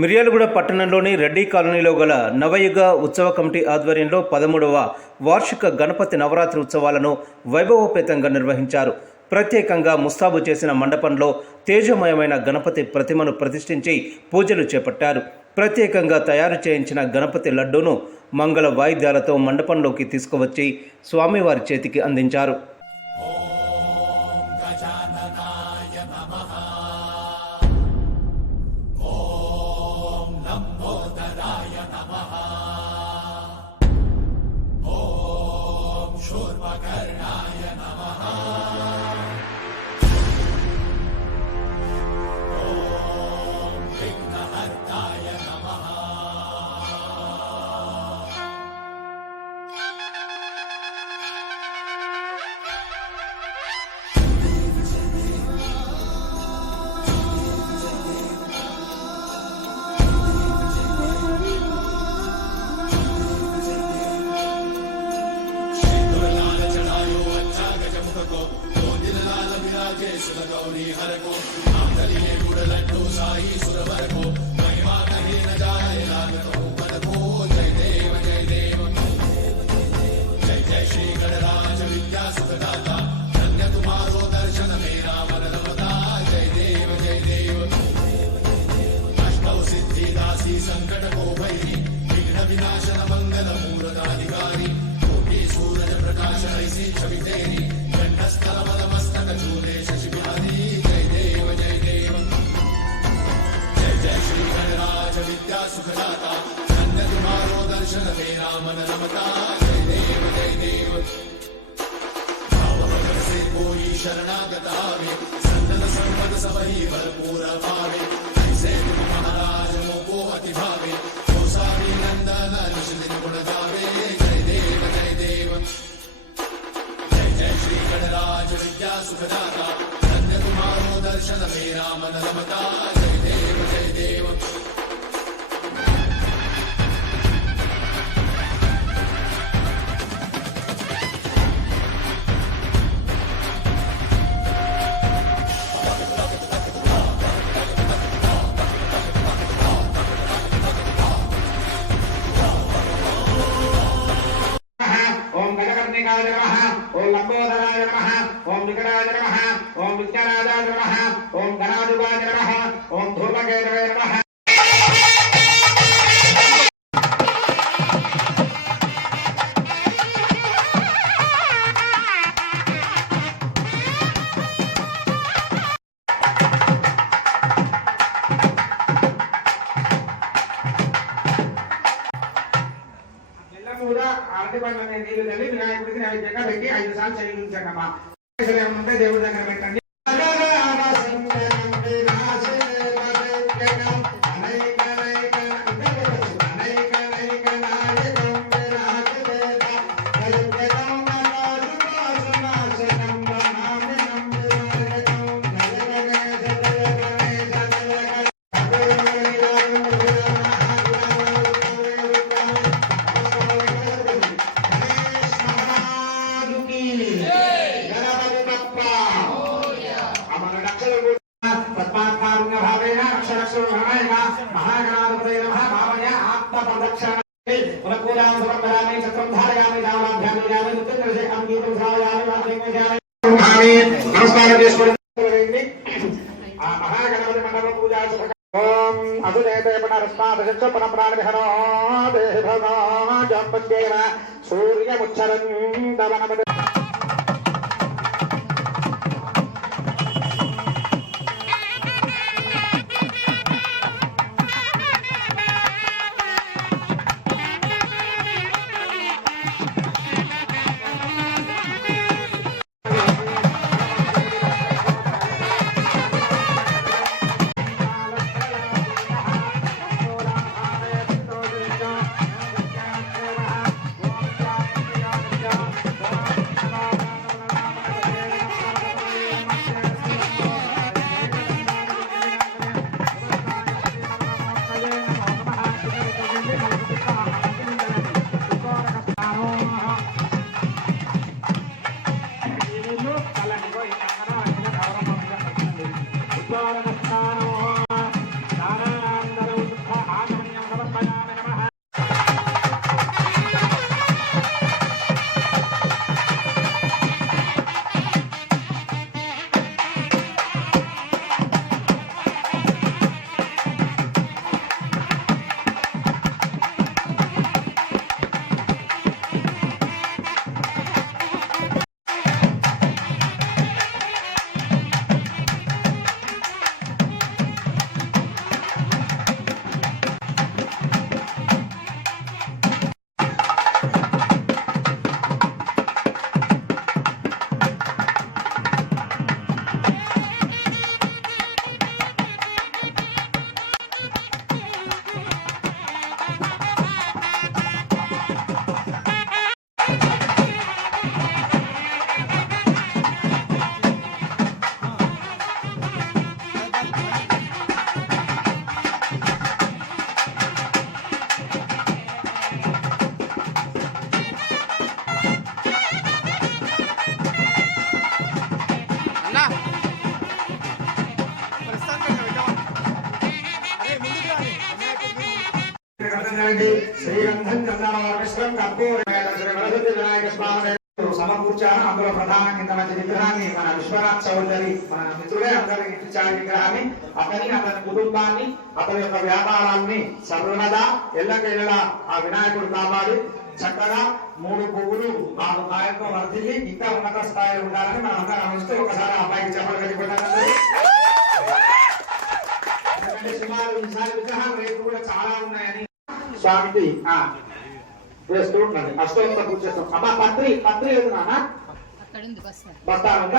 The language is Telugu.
మిర్యాలగూడ పట్టణంలోని రెడ్డి కాలనీలో గల నవయుగ ఉత్సవ కమిటీ ఆధ్వర్యంలో 13వ వార్షిక గణపతి నవరాత్రి ఉత్సవాలను వైభవోపేతంగా నిర్వహించారు. ప్రత్యేకంగా ముస్తాబు చేసిన మండపంలో తేజమయమైన గణపతి ప్రతిమను ప్రతిష్ఠించి పూజలు చేపట్టారు. ప్రత్యేకంగా తయారు చేయించిన గణపతి లడ్డూను మంగళ వాయిద్యాలతో మండపంలోకి తీసుకువచ్చి స్వామివారి చేతికి అందించారు. सुखदाता धन्य तुम्हारो दर्शन मेरा मन रमता जय देव जय देव भाव भगत से कोई शरणागत आवे संतन संपद सबही भरपूर पावे ऐसे तुम महाराज मोको अति भावे कौसारी नंदन निश्चित गुण गावे जय देव जय देव जय जय श्री गणराज विद्या सुखदाता धन्य तुम्हारो दर्शन मेरा मन रमता जय देव जय देव ओम लंबोदराय नमः, ओम विकटाय नमः, ओम विज्ञानाय नमः, ओम गणाधिपाय नमः, ओम धूमकेतवे नमः। ఆరతి పైన నీళ్లు తల్లి వినాయకుడికి నైవేద్యంగా పెట్టి 5 సార్లు చెల్లించండమ్మా. ఉంటే దేవుడి దగ్గర పెట్టండి. నమస్కారం చేసుకోండి. మహాగణపతి మండప పూజ ఓం సూర్యముచ్చరం సమర్పయామి శ్రీగంధం చందనవర్మిశ్రం కర్పూరమేదశ్రీ వినాయక స్వామి సమకూర్చాను. అందులో ప్రధానంగా ఇంత మంచి విగ్రహాన్ని మన విశ్వనాథ్ చౌదరి మన మిత్రుడే అందరికి ఇచ్చాడు విగ్రహాన్ని. అతని కుటుంబాన్ని అతని యొక్క వ్యాపారాన్ని సర్వనదా ఎల్లకెళ్ళ ఆ వినాయకుడు కాపాడి చక్కగా 3 పువ్వులు ఆ యొక్క వర్ధిల్లి ఇంకా ఉన్నత స్థాయిలో ఉండాలని మనం అందరం ఆలోచిస్తూ ఒకసారి అబ్బాయికి చెప్పలు కలిగిపోతాం. సుమారు ఈసారి విగ్రహాలు రేపు కూడా చాలా ఉన్నాయని స్వామికి వేస్తూ ఉండండి. అష్టోత్తర పూజ చేస్తాం. అమ్మా పత్రి లేదు నాన్న బస్తాను